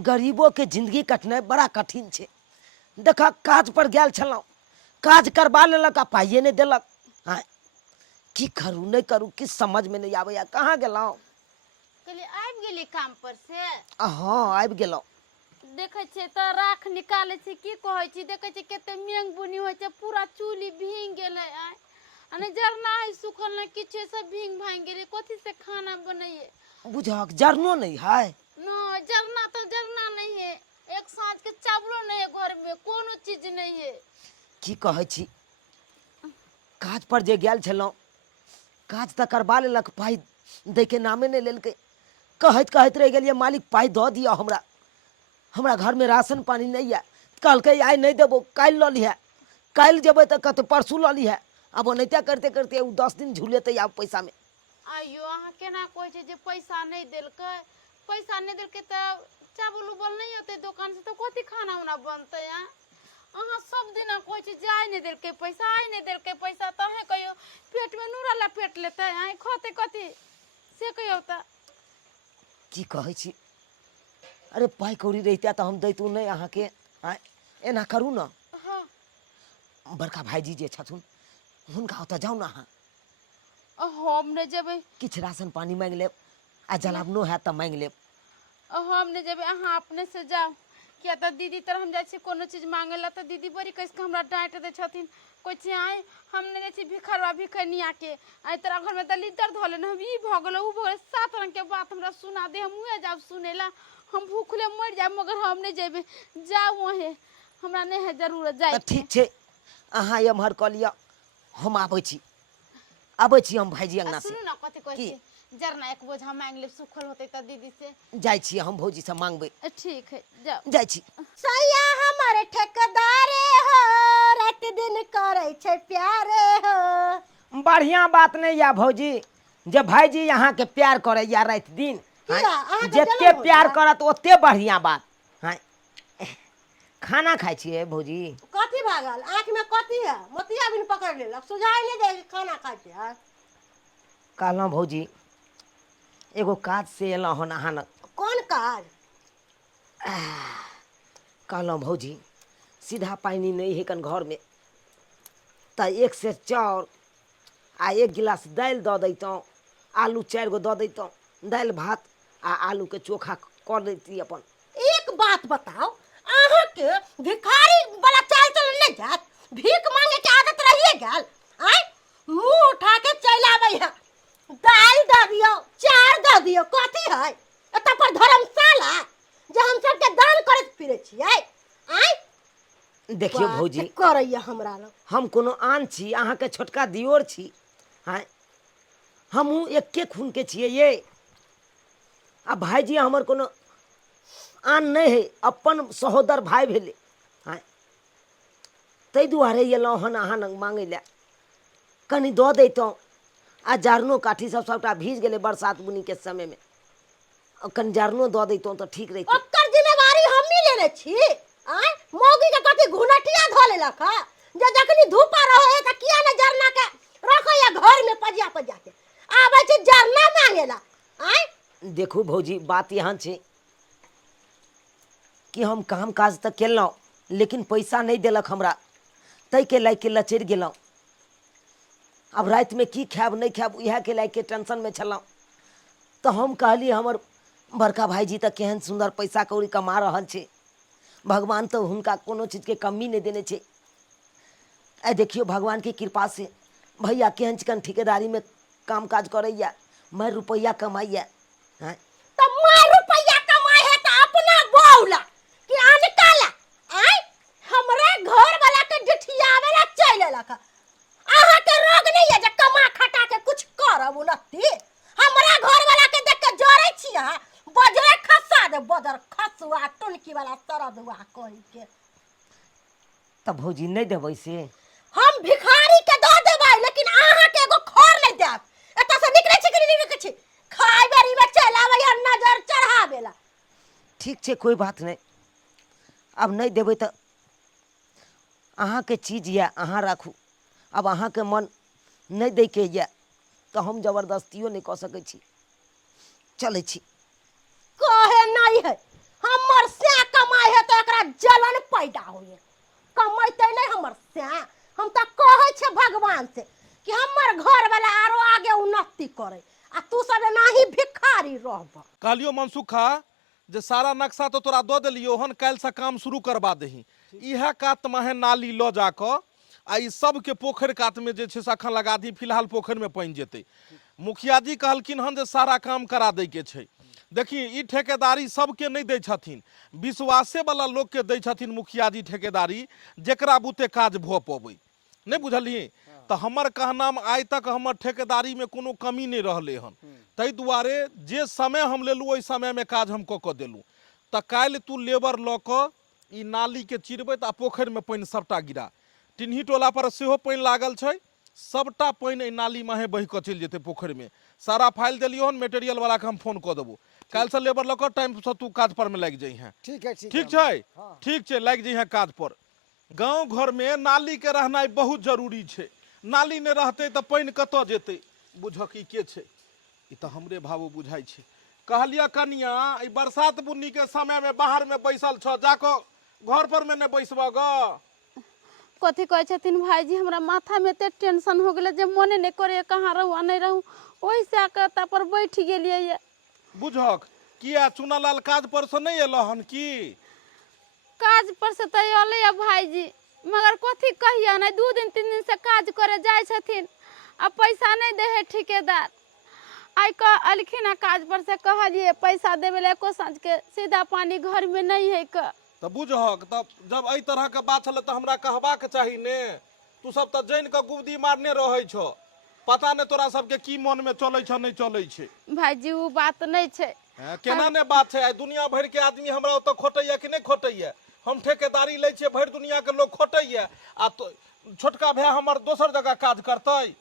गरीबों के जिंदगी कटनाइ बड़ा कठिन छै। देखा काज पर गेल छलहुँ, काज करबा लेलक आ पाइए नहीं देलक। हाँ, की करूँ नहीं करूँ किछ समझ में नहीं आबैया। कहाँ गेलहुँ? कहलिए आबि गेली काम पर से। हाँ आबि गेलहुँ। देखे छे तो राख निकाले छे, की कहे छी, देखे छे केते मेंग बुनी होय छे, पूरा चूली भींग गेले आय। अने जरना है सुखल ना किछ सब भींग भांग गेले, कथी से खाना बनाइए? बुझक जरनो नहीं है। न जरना तो जरना नहीं है, एक साँझ के चावलो नहीं है घर में, कोनो चीज नहीं है। की कहे छी, काज पर जे गेल छलहुँ, काज तऽ करबा लेलक, पाइ दै के नामे नहीं लेलकै। कहैत कहैत रह गेलियै मालिक पाइ दऽ दिअ हमरा, हमरा घर में राशन पानी नहीं है। कहलकै आइ नहीं देबो, काल्हि लऽ लिहे, काल्हि जेबै तऽ कहते परसू लऽ लिहे। अब ओनाहिते करते करते 10 दिन झूलेतै आब पैसा में। आइयो अहाँ केना कहै छे जे पैसा नहीं देलकै? पैसा नहीं देलकै तो चावल उबल नहीं होते दुकान से, तो कथी खाना उना बनते? अहाँ सब दिन कहै छे जे आइ नहीं देलकै पैसा, आइ नहीं देलकै पैसा, तो अहे कहियो पेट में नूरा लपेट लेते हैं, खते कथी से कहियो तो। की कहै छी, अरे पाइ कौड़ी रहिते तो हम दैतू नहीं अहाँ के। एना करू ना, हाँ बड़का भाईजी जे छथुन हुनका ओतऽ जाउ ना अहाँ, हम नहीं जेबै। किछ राशन पानी मांगि लेब, आ जलावनो हैत तऽ मांगि लेब। हम नहीं जेबै, अहाँ अपने से जाओ। किया तो दीदी तर हम जाए कोनो चीज मांगे ला तो दीदी बड़ी कैस के हमरा डांट दे छथिन। कोई छे आए हम नहीं जाए छी भिखरवा भिखनिया के, आई तेरा घर में दलिदर धले न, हम ई भ गेलो उ भ गेलो, 7 रंग के बात हमरा सुना दे, हम उहे जाब सुने ला। हम भूखले मर जाब मगर हम नहीं जेबे। जाओ वहे, हमरा नहीं है जरूरत जाए तऽ के। ठीक छै, अहाँ एम्हर कऽ लिअ, हम आबै छी हम भाईजी अंगना से। सुनू ना कथी कहै छी, जरना एक बोझा मांग ले, सुखल होते त दीदी से। जाइ छी हम भौजी से मांगबै। ठीक है जाओ। जाइ छी। सैया हमर ठेकेदारे हो, रात दिन करे छे प्यारे हो। बढ़िया बात नहीं या भौजी जे भाईजी यहाँ के प्यार करे या रात दिन। किया? अहाँ के जते जलन प्यार होइया? करत ओते बढ़िया बात। हाँ, खाना खाई छिए भौजी? कथी भागल आँख में कथी है? मोतिया बिन पकड़ लेलक, सुझाई नहीं दे खाना खाते है। कहलहुँ भौजी एगो काज से एलहुँ हन अहाँ लग। कौन काज? कहलहुँ भौजी सीधा पानी नहीं है कन घर में, तो 1 सेर चाउर आ 1 गिलास दालि दऽ दैतहुँ, आलू 4 गो दऽ दैतहुँ, दालि भात आ आलू के चोखा कर देती अपन। एक बात बताओ, अहाँ के भिखारी वाला चाल चलन नहीं जात? भीख मांगे के आदत रहिए गेल? आय मुंह उठा के चल आबै है, दाल दे दियो, चार दे दियो, कथी है एत पर धर्मशाला जे हम सब के दान करत फिरे छियै? आय देखियो भौजी करैया हमरा लग। हम कोनो आन छी, अहाँ के छोटका दियोर छी। हाँ, हमहूँ एके खून के छियै ये। आ भाईजी हमर कोनो आन नहीं है, अपन सहोदर भाई भेले। हाँ, तै दुआरे एलहुँ हन अहाँ लग मांगे ला, कनी दऽ दैतहुँ। आ जारनो काठी सब सबटा भीज गेलै बरसात बुनी के समय में, कनी जारनो दऽ दैतहुँ तऽ ठीक रहितै। ओकर जिम्मेवारी हमही लेने छी। आय मौगी के कथी घुनटिया धऽ लेलक है जे जखनी धूपा रहे त किया ने जरना के रखो या घर में पजिया पजिया के आबै छै जरना मांगेला। आय देखू भौजी बात यहाँ छै कि हम काम काज तऽ केलहुँ लेकिन पैसा नहीं देलक हमरा, तै के लायक के लचरि गेलहुँ। अब रात में की खायब नहीं खायब इएह के लायक के टेंशन में छलहुँ। तो हम कहली हमर बड़का भाईजी तऽ केहन सुंदर पैसा कौड़ी कमा रहल छै, भगवान तो हुनका कोनो चीज के कमी नहीं देने छै। आई देखियो भगवान की कृपा से भैया केहन चिकन ठेकेदारी में काम काज करैया, मैं रुपया कमाइया। हाँ, त मार रुपया कमाए है त अपना बौला कि अनकाला। आय हमरे घर वाला के डिठियावे ला चल एलक। अहाँ के रोग नहीं है जे कमा खटा के कुछ करब उन्नति? हमरा घर वाला के देख के जरे छी अहाँ, बजरे खसा दे, बजर खसुआ टुनकी वाला सरदुआ कहि के। तब भौजी नहीं देबै से? हम भिखारी के दऽ देबै लेकिन अहाँ के एगो खर नहीं देब। एत से निकले छी कि नहीं निकले छी? खाय बेरी में चल आबै या नजर चढ़ावे ला। ठीक छै कोई बात नहीं, अब नहीं देबै तऽ अहाँ के चीज या अहाँ राखू। अब अहाँ के मन नहीं दै के या तो हम जबरदस्तियो नहीं कऽ सकै छी। चलै छी। कहे नहीं है हमर से कमाई है तो एकरा जलन पैदा होई कमाइते नहीं हमर से हम तो कहै छे भगवान से कि हमर घर वाला आरो आगे उन्नति करे आ तू सब नाही भिखारी रहब। कहलियो मनसुखा जे सारा नक्शा तो तोरा दो देलियो हन, काल से काम शुरू करवा दही। इहे कात में नाली लो जाकर आ ई सबके पोखरि कात में जे छै से अखन लगा दी, फिलहाल पोखरि में पानि जेतै। मुखिया जी कहलखिन हन जे सारा काम करा दै के छै। देखी ई ठेकेदारी सबके नहीं दै छथिन, विश्वासे वाला लोग के दै छथिन मुखिया जी ठेकेदारी, जेकरा बुते काज भ पबै। नहीं बुझलिए? तो हमर कहनाम आइ तक हमर ठेकेदारी में कोनो कमी नहीं रहले हन। तै दुआरे जे समय हम लेलू ओहि समय में काज हम कऽ देलू। तो काल्हि तू लेबर लऽ कऽ ई नाली के चिरबै आ पोखरि में पानि सबटा गिरा। टिन्ही टोला पर सेहो पानि लागल छै, सबटा पानि एहि नाली में बहि कऽ चलि जेतै पोखरि में। सारा फाइल देलियो हन, मेटेरियल वाला के हम फोन कऽ देबो। काल्हि से लेबर लऽ कऽ टाइम से तू काज पर में लागि जइहे। ठीक है ठीक छै? ठीक छै, लागि जइहे काज पर। गाँव घर में नाली के रहनाइ बहुत जरूरी छै। नाली नहीं रहते तो पानि कतऽ जेतै? बुझ की के छै? ई तो हमरे भावो बुझाइ छै। कहलिया कनिया ई बरसात बुन्नी के समय में बाहर में बैसल छ, जाको घर पर में नहीं बैसबा ग। कथी कहै छथिन भाईजी, हमरा माथा में एते टेंशन हो गेलै जे मने नहीं करे कहाँ रहूँ आ नहीं रहूँ, ओहि से आके ता पर बैठ गेलिए ये। बुझक किया चुनालाल काज पर से नहीं एलो हन की? काज पर से तो अले है भाईजी, मगर कथी कहिया नहीं, 2 दिन 3 दिन से काज करे जाय छथिन आ पैसा नहीं दे है ठेकेदार। आई का अलखिन आ काज पर से कहलिए पैसा देवे ले एको सांझ के, सीधा पानी घर में नहीं है का। तो बुझक तब जब एहि तरह के बात छले तो हमरा कहबाक चाही ने। तू सब तो जान के गुबदी मारने रहे छो, पता नहीं तोरा सबके की मन में चले छ नहीं चले छे। भाईजी वो बात नहीं छे। केना ने बात है? दुनिया भर के आदमी हमरा ओत खोटैया कि नहीं खोटैया? हम ठेकेदारी लै छियै, भर दुनिया के लोग खोटैया आ तो छोटका भाई हमर दोसर जगह काज करतै।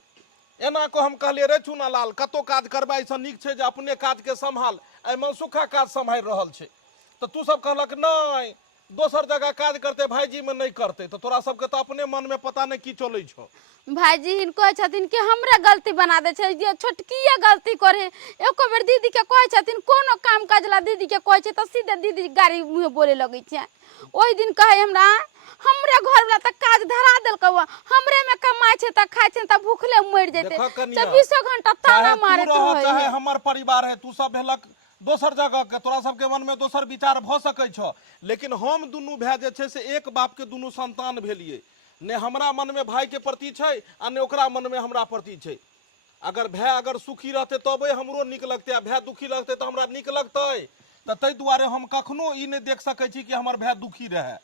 एना को हम कहलिए रे चुनालाल कतो काज करबाई से नीक छै जे अपने काज के संभाल, आई मनसुखा काज संभाल रहल छै। तो तू सब कहलक नहीं दोसर जगह काज करते भाईजी में नहीं करते, तो तोरा सबके तो अपने मन में पता नहीं की चले छो। भाईजी हिन कहे छथिन कि हमरा गलती बना दे छै, जे छोटकिया गलती करे। एको बेर दीदी के कहे छथिन कोनो काम काज ला दीदी के कहे छै तो सीधे दीदी गाड़ी मुंह बोले लगे छै। ओई दिन कहे हमरा हमरे घर वाला त काज धरा देलक, हमरे में कमाई छै त खाय छै त भूखले मर जेते। 24 घंटा ताना मारे तो चाहे हमर परिवार है, तू सब भेलक दोसर जगह के, तोरा सबके मन में दोसर विचार भ सकै छ, लेकिन हम दुनू भाई जे छै से एक बाप के दुनू संतान भेलिए। ने हमरा मन में भाई के प्रति छै आ ने ओकरा मन में हमरा प्रति छै। अगर भाई अगर सुखी रहते तबे हमरो नीक लगते, आ भाई दुखी लगते तो हमरा नीक लगते। तो तै दुआरे हम कखनो ई नहीं देख सकै छी कि हमर भाई दुखी रहे।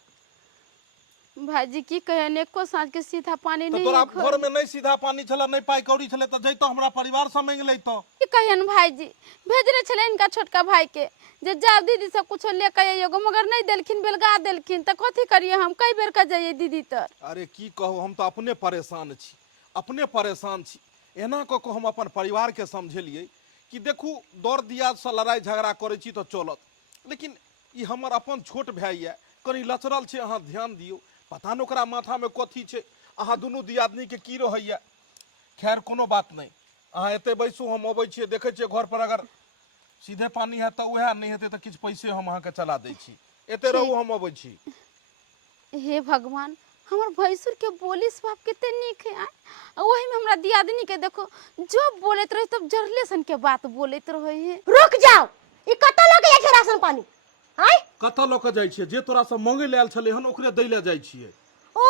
भाईजी की कहे ने एको सांझ के सीधा पानी तो नहीं तोरा है घर में नहीं सीधा पानी छले, नहीं पाई कौड़ी छले तो जैतो हमरा परिवार से मांग लेतो। की कहियन भाईजी, भेजने छले इनका छोटका भाई के जे जाओ दीदी से कुछ लेके आइयो, मगर नहीं देलखिन, बेलगा देलखिन। तो कथी करिए हम, कई बेर का जाइए दीदी तर। अरे की कहू, हम तो अपने परेशान छी, अपने परेशान छी। एना कऽ के हम अपन परिवार के समझेलिए कि देखू दौड़ दिया से लड़ाई झगड़ा करे छी तो चलत, लेकिन ई हमर अपन छोट भाई है, कनी लचरल छै, अहाँ ध्यान दियो। पता नहीं ओकरा माथा में कथी छै, अहाँ दुनू दियादनी के की रहैया। खैर कोनो बात नहीं, अहाँ एते बैसू, हम अबै छियै, देखै छियै घर पर अगर सीधे पानी है तो वह नहीं हेतै तो किछु पैसे हम अहाँ के चला दै छी। एते रहू, हम अबै छी। हे भगवान, हमर भैंसुर के बोली स्वभाव कितने नीक है। वही में हमरा दियादनी के देखो जो बोलत रहे तब जरले सन के बात बोलत रहे है। रुक जाओ, ई कत लगे छै राशन पानी? हाय कतऽ लऽ कऽ जाइ छियै? जे तोरा सब मांगे ले आयल छले हन ओकरे दै ले जाइ छियै। ओ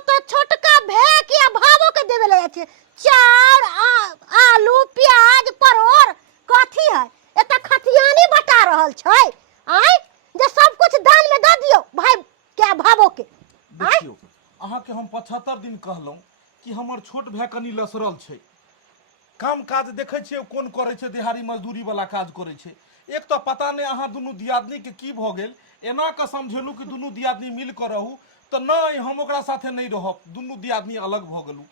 तो छोटका भे के भावो के देवे ले छै। चाउर आलू प्याज परोर कथी है? एत खतियानी बटा रहल छै। आय जे सब कुछ दान में दे दियो भाई के भावो के। देखियो अहाँ के हम 75 दिन कहलहुं कि हमर छोट भाई कनी लसरल छै, काम काज देखे छियै कोन करे छै, दिहाड़ी मजदूरी वाला काज करे छै। एक तो पता नहीं अहाँ दुनू दियादनी के की भ गेल, एना के समझेलू कि दुनू दियादनी मिल कर रहू, तो नहीं हम ओकरा साथे नहीं रहब, दुनू दियादनी अलग भ गेलू।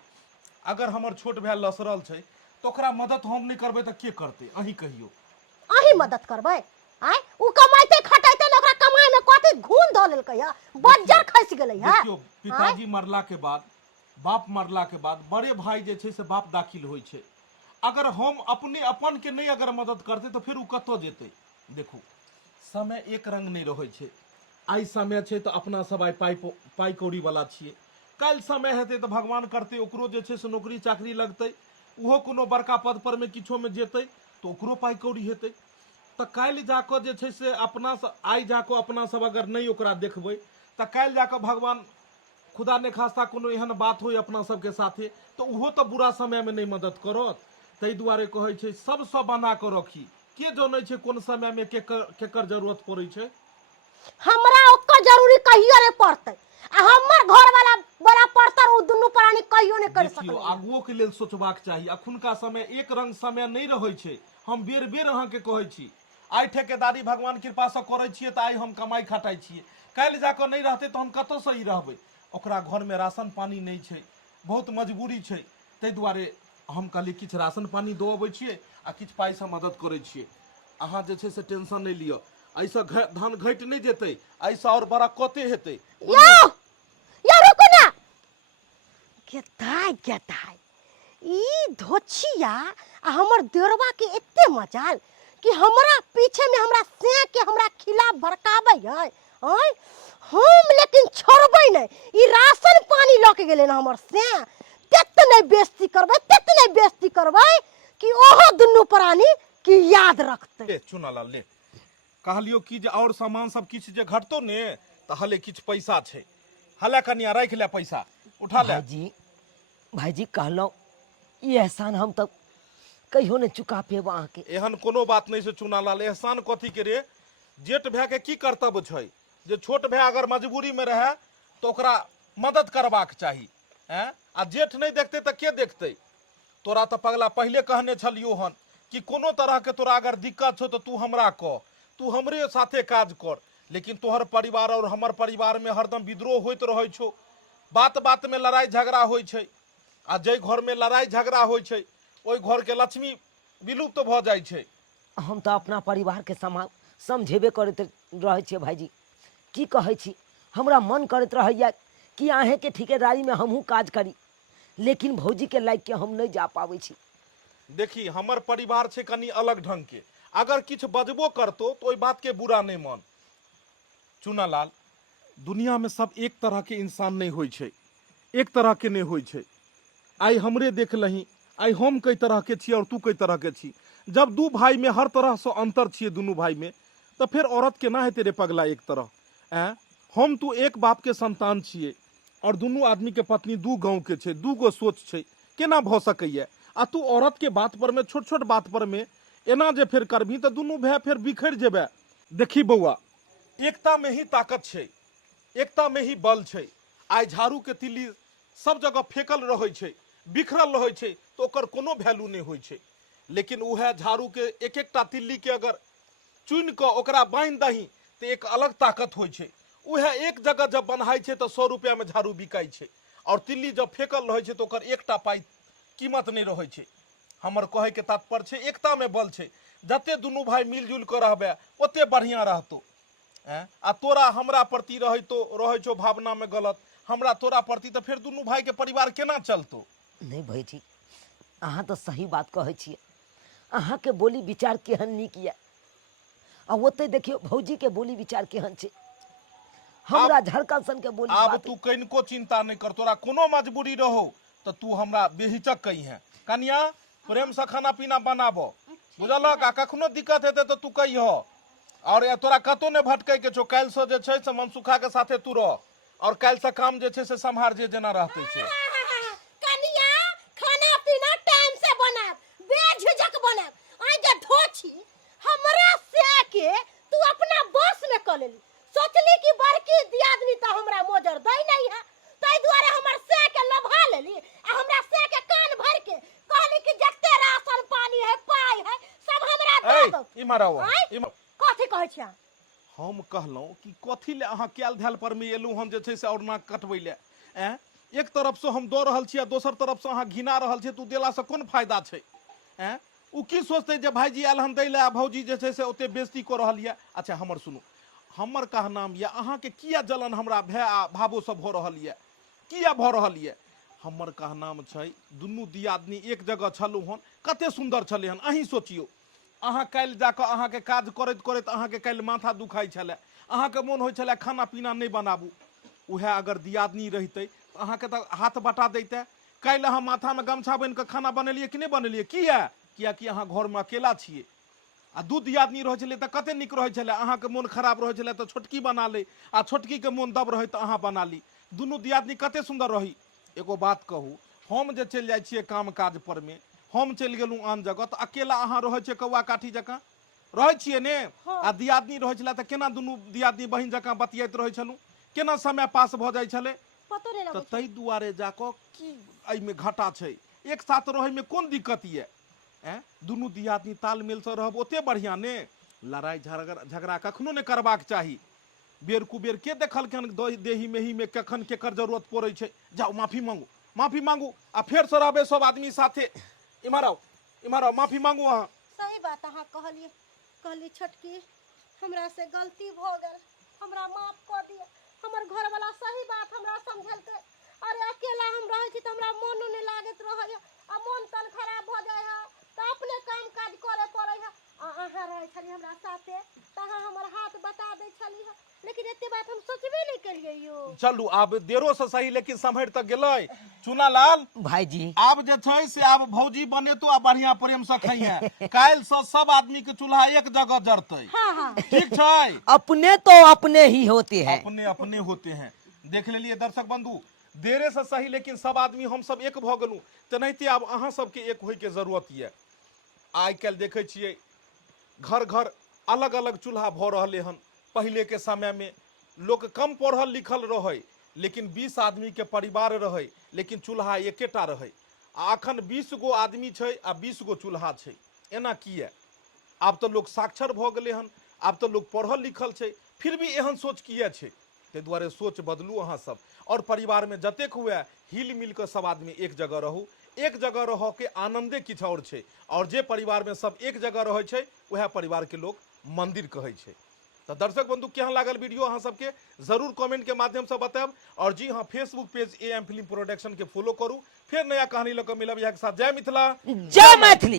अगर हमर छोट भाई लसरल छै तो ओकरा मदद हम नहीं करबै तो के करते? अहीं कहियो। अहीं मदद करबै? आय उ कमाइते खटाइते न ओकरा कमाई में कथी घून ध लेलकै है, बज्जर खसि गेलै है। देखियो पिताजी मरला के बाद, बाप मरला के बाद बड़े भाई जे छै से बाप दाखिल होइ छै। अगर हम अपने अपन के नहीं अगर मदद करते तो फिर उ कतो जेते? देखो समय एक रंग नहीं रहे छे। आई समय छे तो अपना सब आई पाई कौड़ी वाला छिए। कल समय हेतै तो भगवान करते ओकरो जे छे से नौकरी चाकरी लगतै, उहो कोनो बड़का पद पर में किछो में जेतै तो ओकरो पाई कौड़ी हेतै। तो कल जाकर जे छे से अपना आई जाकर अपना सब अगर नहीं ओकरा देखबै तो कल जाकर भगवान खुदा ने खास्ता कोनो एहन बात होय अपना सबके साथे तो उहो तो बुरा समय में नहीं मदद करत। ताहि दुआरे कहै छै सबसँ बना कऽ रखी, के जानै छै कोन समय में केकर जरूरत पड़ै छै। हमरा ओकर जरूरी कहियो नहीं पड़तै आ हमर घर वाला बड़ा पड़तर उ दुनू प्राणी कहियो नहीं कर देखियो सकलै। आगुओ के लेल सोचबाक चाही। अखुनका समय एक रंग समय नहीं रहै छै। हम बेर बेर अहाँके कहै छी, आइ ठेकेदारी भगवान कृपा से करै छियै तऽ आइ हम कमाई खटाइ छियै, काल्हि जाकऽ नहीं रहतै तऽ हम कतऽसँ ही रहबै। ओकरा घर में राशन पानी नहीं छै, बहुत मजबूरी छै। ताहि दुआरे हम कहलियै किछु राशन पानी दऽ अबै छियै आ किछु पाइसँ मदद करै छियै। अहाँ जे छै से टेंशन नहीं लिअ, एहिसँ धन घटि नहीं जेतै, एहिसँ और बड़ा कते हेतै। या रुकू ना, गेदाय ई धोछिया आ हमर देरवा के एते मजाल कि हमरा पीछे में हमरा से के हमरा खिलाफ भड़काबै है। हम लेकिन छोड़बै नहीं। ई राशन पानी ल के गेले ना हमर से, तेत नहीं बेइज्जती करबै कि ओहो दुनू प्राणी की याद रखते। ले चुना ला ले, कहलियो कि जे और सामान सब किछु जे घटतो ने तो हले किछु पैसा छै, हले कनिया राखि ले पैसा, उठा ले। भाईजी कहलौं ई एहसान हम तब कहियो नहीं चुका पेब अहाँ के। एहन कोनो बात नहीं से चुना लाल, एहसान कथी के रे। जेठ भाई के की कर्तव्य छै, जे छोट भाई अगर मजबूरी में रहे तो ओकरा मदद करबाक चाही। आ जेठ नहीं देखते तो के देखते। तोरा तो पगला पहले कहने छलियो हन कि कोनो तरह के तोरा अगर दिक्कत हो तो तू हमरा कह, तू हमरे साथे काज कर। लेकिन तोहर परिवार और हमर परिवार में हरदम विद्रोह होइत रहै छौ, बात बात में लड़ाई झगड़ा होइ छै। आ जै घर में लड़ाई झगड़ा होइ छै ओहि घर के लक्ष्मी विलुप्त भ जाइ छै। हम तो अपना परिवार के समझेबे करैत रहै छियै भाईजी। की कहै छी, हमरा मन करैत रहैया कि अहें के ठेकेदारी में हमहूँ काज करी, लेकिन भौजी के लायक के हम नहीं जा पाबै छी। देखी हमर परिवार छै कनी अलग ढंग के, अगर किछु बजबो करतो तो ओहि बात के बुरा नहीं मान। चुना लाल, दुनिया में सब एक तरह के इंसान नहीं होइ छै, एक तरह के नहीं होइ छै। आई हमरे देख लही, आई हम कई तरह के छी और तू कई तरह के छी। जब दू भाई में हर तरह से अंतर छिए दुनू भाई में, तो फिर औरत केना हेतै रे पगला एक तरह। हम तू एक बाप के संतान छिए और दुनू आदमी के पत्नी दू गांव के छै, दू गो सोच छै, केना भ सकैया। आ तू औरत के बात पर में, छोट छोट बात पर में एना जे फिर करबी तो दुनू भाई फिर बिखर जेबे। देखी बउआ, एकता में ही ताकत छै, एकता में ही बल छै। आई झाड़ू के तिल्ली सब जगह फेकल रहै छै, बिखरल रहै छै तो ओकर कोनो वैल्यू नहीं होइ छै। लेकिन उहे झाड़ू के एक एकटा तिल्ली के अगर चुनि कऽ ओकरा बांधि दही तो एक अलग ताकत होइ छै। उहे एक जगह जब बन्हाई छै तो 100 रुपया में झाड़ू बिकाई छै, और तिल्ली जब फेकल रहै छै तो ओकर एकटा पाई कीमत नहीं रहै छै। हमर कहे के तात्पर्य छै एकता में बल छै। जते दुनू भाई मिलजुल कर रहबे ओते बढ़िया रहतो। आ तोरा हमरा प्रति रहै छो भावना में गलत, हमरा तोरा प्रति, तो फिर दुनू भाई के परिवार केना चलतो। नहीं भाईजी, अहाँ तो सही बात कहै छियै। अहाँ के बोली विचार केहन नीक यऽ, आ ओते देखियो भौजी के बोली विचार केहन छै, हमरा झड़कल सन के बोली आब बात। तू कनिको चिंता नहीं कर, तोरा कोनो मजबूरी रहो तो तू हमरा बेहिचक कही है। कनिया प्रेम से खाना पीना बनाबो, बुझलक। आ कखनो दिक्कत हेतै तो तू कहियो। और तोरा कतो ने भटकै के छो, काल्हि से जे छै से मनसुखा के साथे तू रह, और काल्हि से काम जे छै से सम्हार जे जेना रहतै से। कनिया खाना पीना टाइम से बनाब, बेझिझक बनाब। आई के धोछी हमरा से के तू अपना बस में क लेली। सोचली कि बड़की दियादनी त हमरा मोजर दै नहीं है, तै दुआरे हमर से के लभा लेली आ हमरा से के कान भर के कहली कि जत्ते राशन पानी है पाई है सब हमरा दे दो। ई माराओ कथि कहै छियै? हम कहलौं कि कथी ले अहाँ कैल धैल पर में एलू हम जे छै से और नाक कटबै ले। एक तरफ से हम दऽ रहल छी आ दोसर तरफ से अहाँ घिना रहल छी, तू देला से कोन फायदा छै? उ की सोचतै जे भाईजी आयल हन दै ले आ भौजी जे छै से ओते बेइज्जती कऽ रहल यऽ। अच्छा हमर सुनू, हमर कहनाम यऽ अहाँ के किया जलन हमरा भाई आ भावो सब भऽ रहल यऽ, किया भऽ रहल यऽ? हमर कहनाम छै दुनू दियादनी एक जगह छलू हन, कते सुंदर छलै हन। अहीं सोचियो अहाँ काल्हि जाकऽ अहाँके काज करैत करैत अहाँके काल्हि माथा दुखाइ छलै, अहाँके मोन होइ छलै खाना पीना नहीं बनाबू, उएह अगर दियादनी रहितै तऽ अहाँके तऽ हाथ बटा दैते। काल्हि अहाँ माथामे गमछा बान्हि कऽ खाना बनेलियै कि नहीं बनेलियै? कियाकि अहाँ घरमे अकेला छियै। आ दू दियादनी रहै छलै तऽ कते नीक रहै छलै, अहाँके मोन खराब रहै छलै तऽ छोटकी बना लै, आ छोटकीके मोन दब रहै तऽ अहाँ बना ली, दुनू दियादनी कते सुन्दर रही। एगो बात कहू, हम जे चलि जाइ छियै काम काज पर में, हम चलि गेलहुँ आन जगह तऽ अकेला अहाँ रहै छियै कौआ काठी जकाँ रहै छियै ने, आ दियादनी रहै छलै तऽ केना दुनू दियादनी बहिन जकाँ बतियाइत रहै छलहुँ, केना समय पास भऽ जाइ छलै। पतो नहीं तऽ लगै ताहि दुआरे जाकऽ की एहिमे घाटा छै, एक साथ रहैमे कोन दिक्कत ये? दुनू दियादनी तालमेलसँ रहब ओते बढ़िआँ ने। लड़ाइ झगड़ा कखनो नहि करबाक चाही। बेर कुबेर के देखलकै हन देही मेहीमे कखन केकर जरूरत पड़ै छै? जाउ माफी मांगू आ फेरसँ रहबै सब आदमी साथे। इम्हर आउ माफी मांगू अहाँ। सही बात अहाँ कहली छोटकी, हमरा से गलती भ गेल, हमरा माफ कऽ दिअ। हमर घरवाला सही बात हमरा समझलकै। अरे अकेला हम रहै छी तऽ हमरा मोन नहीं लागत रहैया, आ मोन तन खराब भ जाय है तऽ अपने काम काज करे पड़ै है। अहाँ रहै छली हमरा साथे तऽ अहाँ हमर हाथ बता दै छली है, लेकिन एते बात हम सोचबे नहीं केलियै यो। चलू आब देरो से सही, लेकिन सम्हरि तऽ गेलै। चुनालाल भाईजी आब जे छै से आब भौजी बनेतो आ बढ़िया प्रेम से खइहे। काल्हि से सब आदमी के चूल्हा एक जगह जरतै। ठीक छै? अपने तो अपने ही होते हैं। अपने अपने होते हैं। देख लेलिए दर्शक बंधु, देरे से सही लेकिन सब आदमी हम सब एक भऽ गेलहुँ। तेनाहिते आब अहाँ सबके एक होइके जरूरत ये। आइ काल्हि देखै छियै घर घर अलग अलग चूल्हा भऽ रहलै हन। पहिले के समय में लोग कम पढ़ल लिखल रहै, लेकिन 20 आदमी के परिवार रहै, लेकिन चूल्हा एकेटा रहै। आ अखन 20 गो आदमी छै आ 20 गो चूल्हा छै। एना किए? आब तऽ लोग साक्षर भऽ गेलै हन, आब तऽ लोग पढ़ल लिखल छै, फिर भी एहन सोच किए छै? ताहि दुआरे सोच बदलू अहाँ सब, और परिवार में जतेक हुए हिल मिल कऽ सब आदमी एक जगह रहू। एक जगह रह के आनंदे किछु और छै, और जे परिवार में सब एक जगह रहै छै वएह परिवार के लोग मंदिर कहै छै। तो दर्शक बंधु केहन लागल वीडियो अहाँ सबके जरूर कमेंट के माध्यम से बतायब। और जी हाँ, Facebook page AM film production के फॉलो करू। फिर नया कहानी लऽ कऽ मिलब यहाँ के साथ। जय मिथिला, जय मैथिली।